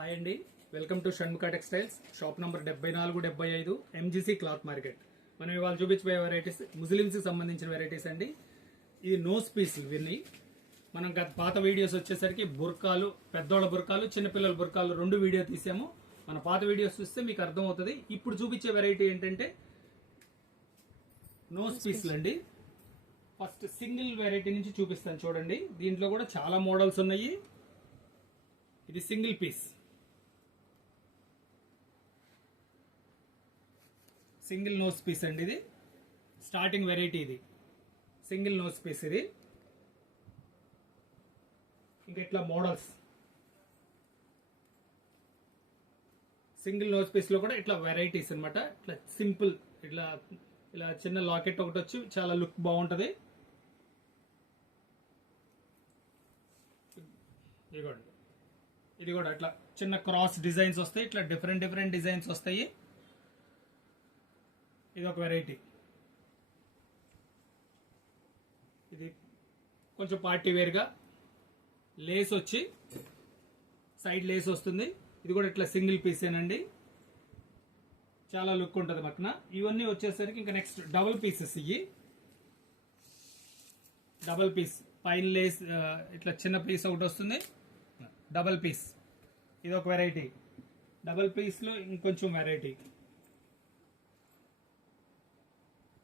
Hi అండి, welcome to Shanmukha textiles. Shop number 7475 MGC cloth market. మనం ఇవాళ చూపించబోయే వెరైటీస్ ముస్లిమ్స్ కి సంబంధించిన వెరైటీస్ అండి. ఇది నోస్ పీస్ ఇవన్నీ. మనం గత పాత వీడియోస్ వచ్చేసరికి బుర్కాలు, పెద్దోళ్ళ బుర్కాలు, చిన్నపిల్లల బుర్కాలు రెండు వీడియో తీసాము. మన పాత వీడియోస్ చూస్తే మీకు అర్థమవుతుంది. ఇప్పుడు చూపించే వెరైటీ ఏంటంటే నోస్ పీస్లు అండి. ఫస్ట్ సింగిల్ వెరైటీ నుంచి చూపిస్తాను చూడండి. దీంట్లో కూడా చాలా మోడల్స్ ఉన్నాయి. ఇది single piece, single nose piece అండి. ఇది స్టార్టింగ్ వెరైటీ. ఇది సింగిల్ నోస్ పీస్. ఇది ఇంకా ఇట్లా మోడల్స్ సింగిల్ నోస్ పీస్ లో కూడా ఇట్లా వెరైటీస్ అన్నమాట. ఇట్లా సింపుల్, ఇట్లా ఇలా చిన్న లాకెట్ ఒకటి వచ్చి చాలా లుక్ బాగుంటది. ఇది కూడా ఇట్లా చిన్న క్రాస్ డిజైన్స్ వస్తాయి. ఇట్లా డిఫరెంట్ డిఫరెంట్ డిజైన్స్ వస్తాయి. ఇది ఒక వెరైటీ. ఇది కొంచెం పార్టీ వేర్గా లేస్ వచ్చి సైడ్ లేస్ వస్తుంది. ఇది కూడా ఇట్లా సింగిల్ పీసేనండి, చాలా లుక్ ఉంటుంది పక్కన. ఇవన్నీ వచ్చేసరికి ఇంకా నెక్స్ట్ డబుల్ పీసెస్. ఇవి డబుల్ పీస్, పైన లేస్ ఇట్లా చిన్న పీస్ ఒకటి వస్తుంది. డబుల్ పీస్ ఇది ఒక వెరైటీ. డబుల్ పీస్లో ఇంకొంచెం వెరైటీ.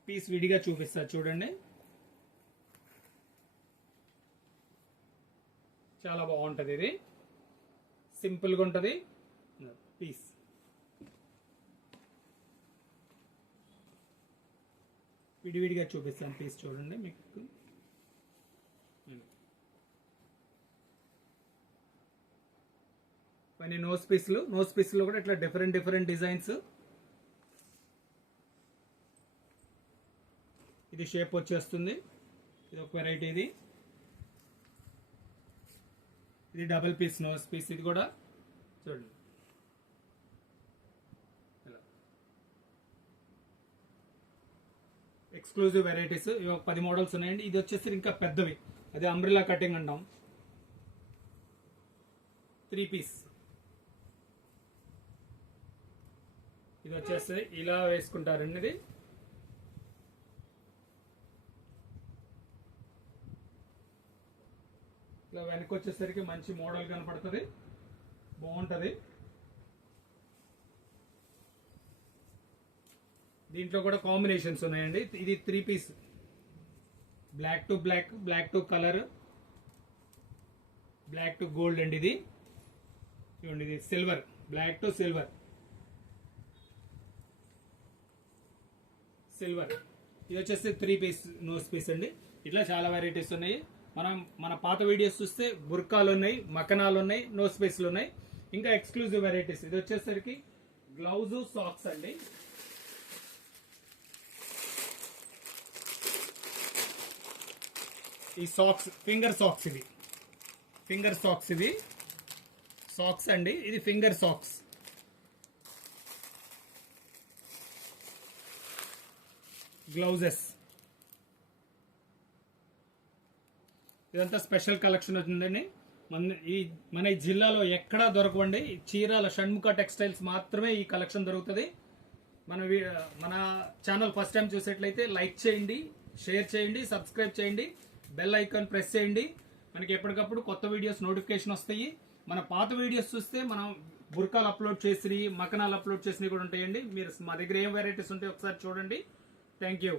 పీస్ విడిగా చూపిస్తా చూడండి. చాలా బాగుంటుంది. ఇది సింపుల్గా ఉంటుంది పీస్. విడివిడిగా చూపిస్తాను పీస్ చూడండి మీకు. కొన్ని నోస్ పీస్లో కూడా ఇట్లా డిఫరెంట్ డిఫరెంట్ డిజైన్స్. ఇది షేప్ వచ్చేస్తుంది. ఇది ఒక వెరైటీ. ఇది డబుల్ పీస్ నోస్ పీస్. ఇది కూడా చూడండి. Exclusive varieties. ఇవి ఒక 10 మోడల్స్ ఉన్నాయండి. ఇది వచ్చేసి ఇంకా పెద్దవి, అది అంబ్రిల్లా కటింగ్ అంటాం. 3 పీస్. ఇది వచ్చేసి ఇలా వేసుకుంటారండి. ఇది ఇలా వెనక్కి వచ్చేసరికి మంచి మోడల్ కనపడుతుంది, బాగుంటుంది. దీంట్లో కూడా కాంబినేషన్స్ ఉన్నాయండి. ఇది 3 piece, black to black, black to colour, black to gold అండి. ఇది చూడండి. ఇది సిల్వర్, బ్లాక్ టు సిల్వర్. ఇది వచ్చేసి 3 పీస్ నోస్ పీస్ అండి. ఇట్లా చాలా వెరైటీస్ ఉన్నాయి. మనం మన పాత వీడియోస్ చూస్తే బుర్కాలు ఉన్నాయి, మకనాలు ఉన్నాయి, నోస్ పీస్లు ఉన్నాయి. ఇంకా ఎక్స్క్లూజివ్ వెరైటీస్. ఇది వచ్చేసరికి గ్లౌజ్ సాక్స్ అండి. ఈ సాక్స్ ఫింగర్ సాక్స్. ఇది ఫింగర్ సాక్స్. ఇది సాక్స్ అండి. ఇది ఫింగర్ సాక్స్. గ్లౌజెస్. ఇదంతా స్పెషల్ కలెక్షన్ వచ్చిందండి. మన ఈ జిల్లాలో ఎక్కడా దొరకవండి. చీరాల షణ్ముఖ టెక్స్టైల్స్ మాత్రమే ఈ కలెక్షన్ దొరుకుతుంది. మన ఛానల్ ఫస్ట్ టైం చూసేట్లయితే లైక్ చేయండి, షేర్ చేయండి, సబ్స్క్రైబ్ చేయండి, బెల్ ఐకాన్ ప్రెస్ చేయండి. మనకి ఎప్పటికప్పుడు కొత్త వీడియోస్ నోటిఫికేషన్ వస్తాయి. మన పాత వీడియోస్ చూస్తే మనం బుర్కాలు అప్లోడ్ చేసినవి, మకనాలు అప్లోడ్ చేసినవి కూడా ఉంటాయండి. మీరు మా దగ్గర ఏం వెరైటీస్ ఉంటాయి ఒకసారి చూడండి. Thank you.